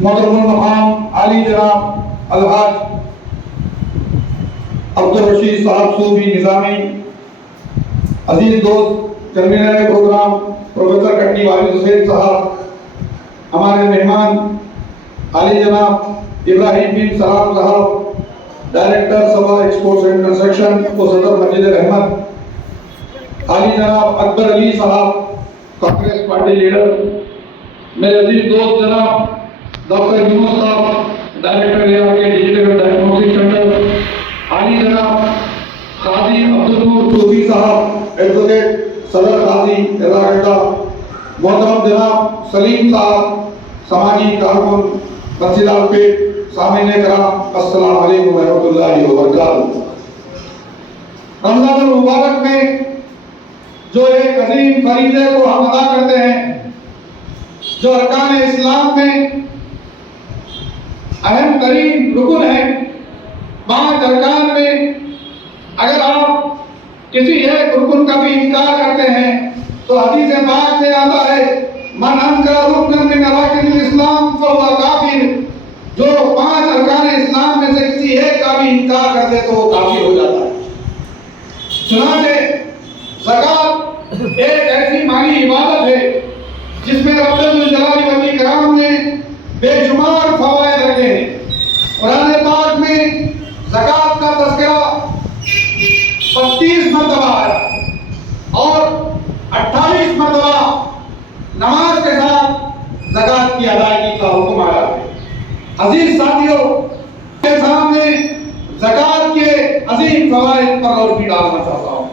محترم المقام علی جناب الحاج عبدالرشید صاحب صوفی نظامی، عزیز دوست کنوینر پروگرام پروفیسر کٹنی والد حسین صاحب، ہمارے مہمان علی جناب ابراہیم بن سلام صاحب، director Saba exports and construction و صدر مسجد رحمت، علی جناب اکبر علی صاحب کانگریس پارٹی لیڈر، میرے عزیز دوست جناب ڈاکٹر یونس صاحب ڈائریکٹر کے ڈیجیٹل ڈائگنوسٹک سینٹر، علی جناب قاضی عبدالنور صوفی صاحب ایڈوکیٹ صدر قاضی اراگڈا، محترم جناب سلیم صاحب سماجی کارکن بنسیلال پیٹ، سامعین کرام السلام علیکم ورحمۃ اللہ وبرکاتہ۔ رمضان المبارک میں جو ایک عظیم فریضے کو ہم ادا کرتے ہیں، جو ارکان اسلام میں اہم ترین رکن ہے، 5 ارکان میں اگر آپ کسی ایک رکن کا بھی انکار کرتے ہیں تو حدیث پاک میں آتا ہے من انکر رکن من ارکان الاسلام فهو کافر، جو 5 ارکان اسلام میں سے کسی ایک کا بھی انکار کر دے تو وہ کافر ہو جاتا ہے۔ چنانچہ زکوٰۃ ایک ایسی مالی عبادت ہے جس میں رب الجلال والاکرام نے بے شمار فوائد رکھے ہیں۔ قرآن پاک میں زکوٰۃ کا تذکرہ 32 مرتبہ ہے اور 28 مرتبہ نماز کے ساتھ زکوٰۃ کی ادائیگی کا حکم آیا ہے۔ عزیز ساتھیوں، کے سامنے زکوٰۃ کے عظیم فوائد پر روشنی ڈالنا چاہتا ہوں۔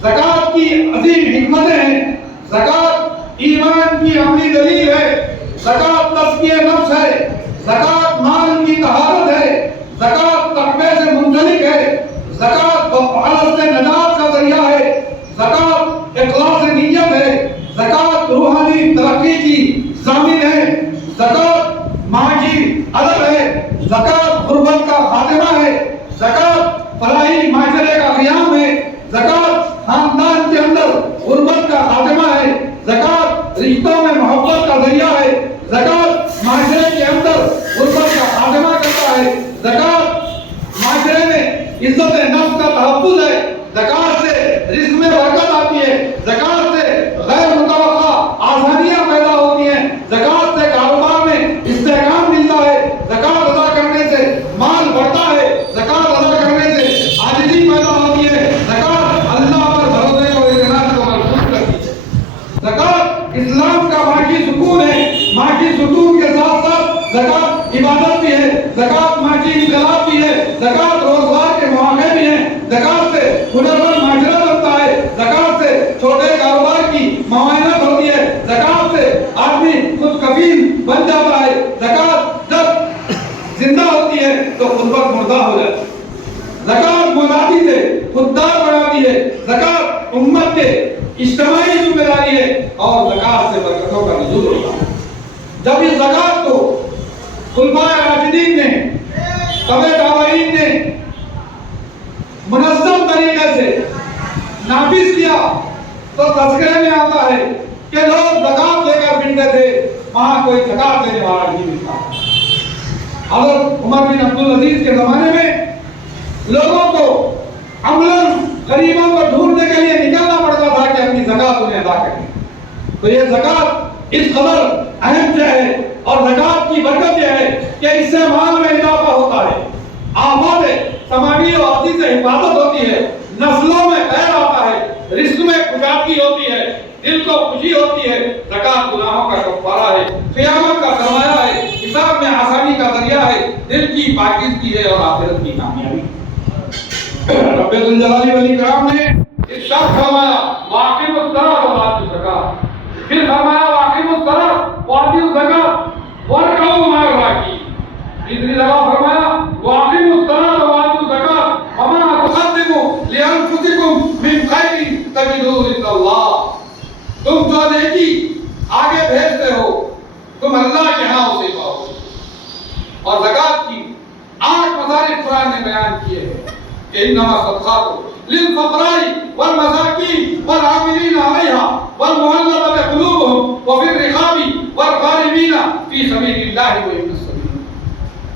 زکوٰۃ کی عظیم حکمتیں ہیں۔ زکوٰۃ ایمان کی عملی دلیل ہے، زکوٰۃ تزکیہ نفس ہے، زکوٰۃ مال کی طہارت ہے، زکوٰۃ تقوی سے منسلک ہے، زکوٰۃ بخل سے نجات کا ذریعہ ہے، زکوٰۃ اخلاص نیت ہے، زکوٰۃ روحانی ترقی کی ضامن ہے، زکوٰۃ معاشی عدل ہے، زکوٰۃ غربت کا خاتمہ ہے، زکوٰۃ فلاحی معاشرے کا قیام ہے، زکوٰۃ خاندان کے اندر غربت کا خاتمہ ہے، زکوٰۃ رشتوں میں محبت کا ذریعہ ہے، زکوٰۃ معاشرے کے اندر غربت کا خاتمہ کرتا ہے، زکوٰۃ معاشرے میں عزت نفس کا تحفظ ہے، زکوٰۃ سے رزق میں برکت آتی ہے، زکوٰۃ سے غیر متوقع آسانیاں پیدا ہوتی ہیں، زکوٰۃ سے کاروبار میں استحکام ملتا ہے، زکوٰۃ ادا کرنے سے مال بڑھتا ہے، زکوٰۃ ادا کرنے سے عاجزی پیدا ہوتی ہے، زکوٰۃ اللہ پر بھروسے کو اعتماد کو مضبوط کرتی ہے۔ زکوٰۃ اسلام کا معاشی سکون ہے، معاشی سکون کے ساتھ ساتھ زکوٰۃ عبادت بھی ہے، زکوٰۃ معاشی انقلاب بھی ہے، زکوٰۃ روزگار کے مواقع بھی ہیں، زکوٰۃ سے ہنرمند معاشرہ بنتا ہے، زکوٰۃ سے چھوٹے کاروبار کی معاونت ہوتی ہے، زکوٰۃ سے آدمی خود کفیل بن جاتا ہے، زکوٰۃ جب زندہ ہوتی ہے تو غربت مردہ ہو جاتی ہے، زکوٰۃ مزادی سے خوددار بناتی ہے، زکوٰۃ امت کے اجتماعی ذمہ داری ہے اور زکوٰۃ سے برکتوں کا نزول ہوتا ہے۔ جب اس زکوٰۃ کو خلفائے راشدین نے، تبع تابعین نے منظم طریقے سے نافذ کیا تو تذکرے میں آتا ہے کہ لوگ زکوٰۃ لے کر پھرتے تھے، وہاں کوئی زکوٰۃ لینے والا نہیں ملتا۔ حضرت عمر بن عبدالعزیز کے زمانے میں لوگوں کو عملاً غریبوں کو ڈھونڈنے کے لیے نکلنا پڑتا تھا کہ اپنی زکوٰۃ انہیں ادا کریں۔ تو یہ زکوٰۃ اس قدر اہم ہے اور زکوٰۃ کی برکت یہ ہے کہ اس سے مال میں اضافہ ہوتا ہے، آفات سماوی و ارضی سے حفاظت ہوتی ہے، نسلوں میں خیر آتا ہے، رزق میں کشادگی ہوتی ہے، دل کو خوشی ہوتی ہے، زکوٰۃ گناہوں کا کفارہ ہے، قیامت کا سرمایہ ہے، حساب میں آسانی کا ذریعہ ہے، دل کی پاکیزگی ہے اور آخرت کی کامیابی۔ رب الجلال والاکرام نے ارشاد فرمایا واقیم الصلاۃ وآتوا الزکاۃ، پھر فرمایا واقیم الصلاۃ وآتوا الزکاۃ وارکعوا مع الراکعین، تیسری جگہ فرمایا واقیم الصلاۃ وآتوا الزکاۃ وما تقدموا لانفسکم من خیر تجدوہ عند اللہ، تم جو نیکی آگے بھیجتے ہو تم اللہ کے ہاں اسے پاؤ گے۔ اور زکوٰۃ کی 8 مصارف قرآن نے بیان کیے ہیں کہ انما الصدقات للفقراء والمساکین والعاملین علیہا والمؤلفۃ قلوبهم وفی الرقاب والغارمین فی سبیل وَإِنَّ السَّبِيلَ۔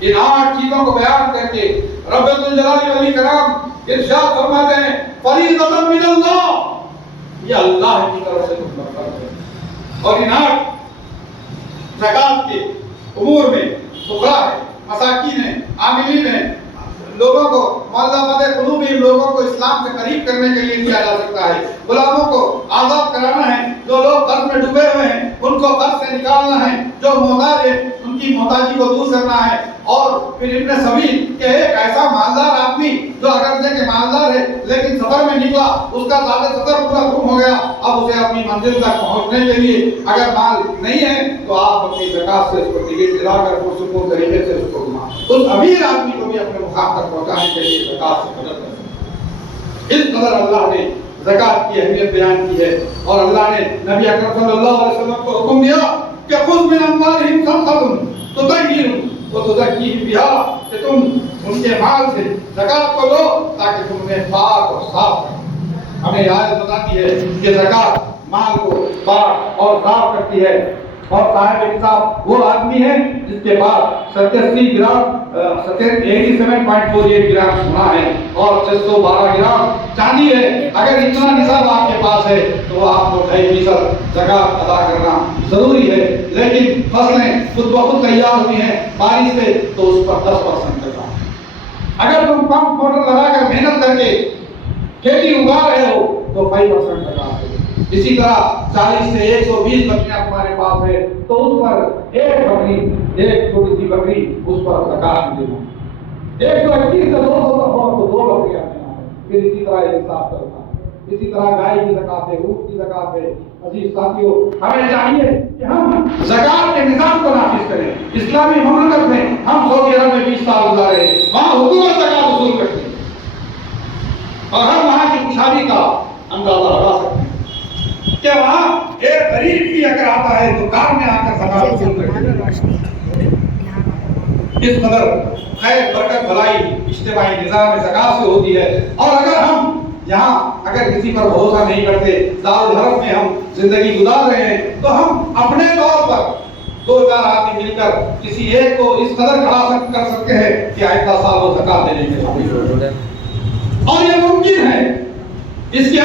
ان 8 چیزوں کو بیان کر کے رب الجلال والاکرام ارشاد فرماتے ہیں فریضۃ من اللہ، یہ اللہ کی طرف سے فرض ہے۔ اور ان 8 زکات کے امور میں فقراء ہے، مساکین ہیں، عاملین ہیں، لوگوں کو مؤلفۃ قلوبہم، لوگوں کو اسلام سے قریب کرنے کے لیے کیا جا سکتا ہے، غلاموں کو آزاد کرانا ہے، جو لوگ قرض میں ڈوبے ہوئے ہیں ان کو قرض سے نکالنا ہے، جو محتاج ہے ان کی محتاجی کو دور کرنا ہے، اور پھر ابن سبیل کہ ایک ایسا مالدار آدمی جو اگرچہ کہ مالدار ہے لیکن سفر میں نکلا، اس کا سارے سفر پورا گم ہو گیا، اب اسے اپنی منزل تک پہنچنے کے لیے اگر مال نہیں ہے تو آپ اپنی زکات سے اس کو ٹکٹ دلا کر پرسکون طریقے سے اس کو گھما، اس امیر آدمی کو بھی اپنے مقام تک پہنچانے کے لیے زکات سے مدد کریں۔ اس قدر اللہ نے زکات کی اہمیت بیان کی ہے، اور اللہ نے نبی اکرم صلی اللہ علیہ وسلم کو حکم دیا کہ خذ من اموالہم صدقۃ تطہرہم وتزکیہم بہا، کہ تم ان کے مال سے زکات کو لو تاکہ تم انہیں پاک اور صاف کرو۔ ہمیں آیت بتاتی ہے کہ زکات مال کو پاک اور صاف کرتی ہے، اور صاحب نصاب وہ آدمی ہے جس کے پاس 87 گرام 87.48 گرام سونا ہے اور 612 گرام چاندی ہے۔ اگر اتنا نصاب آپ کے پاس ہے تو آپ کو 2.5% زکات ادا کرنا ضروری ہے، لیکن فصلیں خود بخود تیار ہوئی ہیں بارش سے تو اس پر 10% زکات۔ اگر تم پمپ موٹر لگا کر محنت کر کے کھیتی اگا رہے ہو تو 5% زکات ہے۔ اسی طرح 40 سے 120 بکریاں تمہارے پاس ہے تو اس پر ایک بکری، ایک چھوٹی سی بکری، اس پر زکات دینا۔ 121 سے 200 پر ہو تو 2 بکریاں دینا ہے، پھر اسی طرح یہ حساب چلتا ہے۔ اسی طرح گائے کی زکات ہے، اونٹ کی زکات ہے۔ عزیز ساتھیو، ہمیں چاہیے کہ ہم زکات کے نظام کو نافذ کریں۔ اسلامی مملکت میں ہم سعودی عرب میں 20 سال گزارے، وہاں حکومت زکات وصول کرتی ہے اور ہم وہاں کی خوشحالی کا اندازہ لگا سکتے ہیں کہ وہاں ایک غریب بھی اگر آتا ہے تو کار میں آ کر زکات وصول کرتے ہیں۔ اس قدر خیر، برکت، بھلائی اجتماعی نظام زکات سے ہوتی ہے۔ اور اگر ہم یہاں اگر کسی پر بھروسہ نہیں کرتے، دارالحرب میں ہم زندگی گزار رہے ہیں، تو ہم اپنے طور پر 2-4 آدمی مل کر کسی ایک کو اس قدر کھڑا کر سکتے ہیں کہ آئندہ سال وہ زکات دینے کے قابل ہو۔ اور یہ ممکن ہے، اس کے